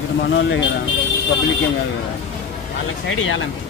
మీరు మనోళ్ళే కదా, పబ్లిక్ ఏం కాదు కదా, వాళ్ళకి సైడ్ ఇవ్వాలండి.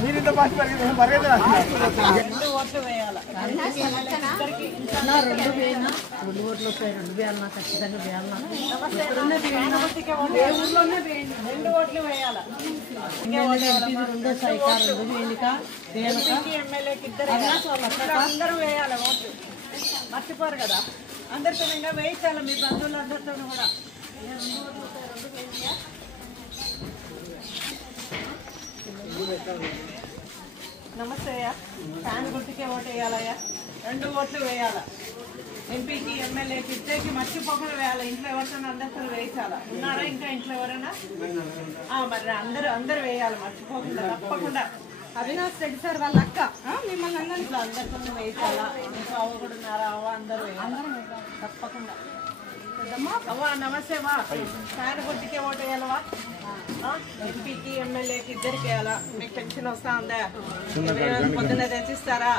మీరింత పాస్ పరిగెత్తా 2 ఓట్లు వేయాలి. 2 వేయనా 2 ఓట్లు వస్తాయి. 2 వేయాలన్నా ఖచ్చితంగా వేయాలన్నా. ఊర్లోనే 2 ఓట్లు వేయాలి. రెండో సైకారు 2 వేయక ఎమ్మెల్యేకి 2 అందరూ వేయాలి ఓట్లు. మర్చిపోరు కదా, అందరితో ఇంకా వేయించాలి. మీ బంధువులందరితో కూడా నమస్తే అయ్యా. ఫ్యాన్ గుర్తుకే ఓటు వేయాలయ్యా. 2 ఓట్లు వేయాలా. ఎంపీకి ఎమ్మెల్యేకి 2కి మర్చిపోకుండా వేయాలి. ఇంట్లో ఎవరితో అందరితో వేయించాలా. ఉన్నారా ఇంకా ఇంట్లో ఎవరైనా? మరి అందరూ వేయాలి మర్చిపోకుండా తప్పకుండా. అవినాష్ రెడ్డి సార్ వాళ్ళ అక్క మిమ్మల్ని అందరితో వేయించాలా. ఇంట్లో అవ్వ కూడా ఉన్నారా? అవ్వ అందరూ వేయాలి తప్పకుండా. అవ్వ నమస్తే వా. ఫ్యాన్ గుర్తుకే ఓటు వేయాలవా. ఎంపీకి ఎమ్మెల్యేకి 2కి వేయాలా. మీకు పెన్షన్ వస్తా ఉందా? పొద్దున్న తెచ్చిస్తారా?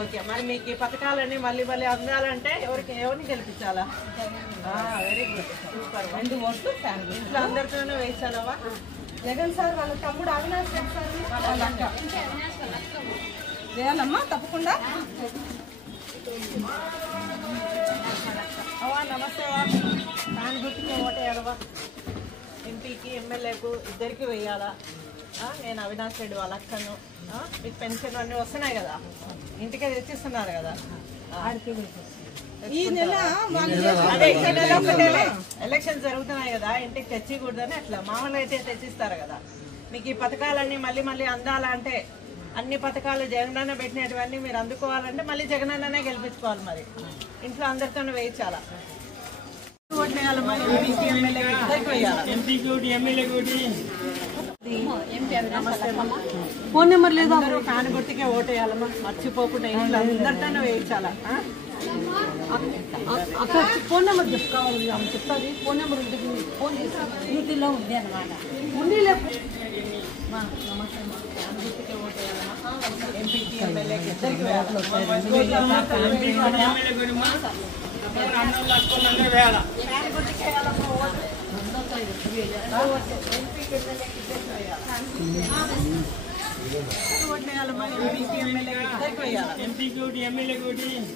ఓకే. మరి మీకు ఈ పథకాలన్నీ మళ్ళీ అందాలంటే ఎవరిని గెలిపించాలా? Very good, super. 2 ఓట్లు ఫ్యాన్. ఇంట్లో అందరితోనే వేయించాలవా. జగన్ సార్ వాళ్ళ తమ్ముడు అవినాష్ రెడ్డి సార్ వాళ్ళ అక్క వేయాలమ్మా తప్పకుండా. అవా నమస్తే వా. ఫ్యాన్ గుర్తుకే ఓటు వేయాలవా. ఎంపీకి ఎమ్మెల్యేకు 2కి వేయాలా. నేను అవినాష్ రెడ్డి వాళ్ళ అక్కను. మీకు పెన్షన్ అన్నీ వస్తున్నాయి కదా, ఇంటికే తెచ్చిస్తున్నారు కదా. ఈ నెల ఎలక్షన్ జరుగుతున్నాయి కదా, ఇంటికి తెచ్చికూడదని అట్లా మామూలుగా అయితే తెచ్చిస్తారు కదా. మీకు ఈ పథకాలన్నీ మళ్ళీ అందాలంటే అన్ని పథకాలు జగనన్న పెట్టినటువన్నీ మీరు అందుకోవాలంటే మళ్ళీ జగనన్ననే గెలిపించుకోవాలి. మరి ఇంట్లో అందరితోనే వేయించాలా. ఫోన్ నెంబర్ లేదు. అందరూ ఫ్యాన్ గుర్తుకే ఓటు వేయాలమ్మా మర్చిపోకుండా. ఇంట్లో అందరితోనే వేయించాలా. అక్కడ ఫోన్ నెంబర్ చెప్పుకోవాలి. ఆమె చెప్తాది. ఫోన్ నెంబర్ ఉంటుంది, ఫోన్ చేసి డ్యూటీలో ఉంది అనమాట. ఉండి లేపు. నమస్తే. ఫ్యాన్ గుర్తుకే ఓటు వేయాలమ్మా. ఎంపీకి ఎమ్మెల్యేకి 2కి వేయాలి. ఎంపీకి ఎమ్మెల్యేకి 2కి వేయాలి.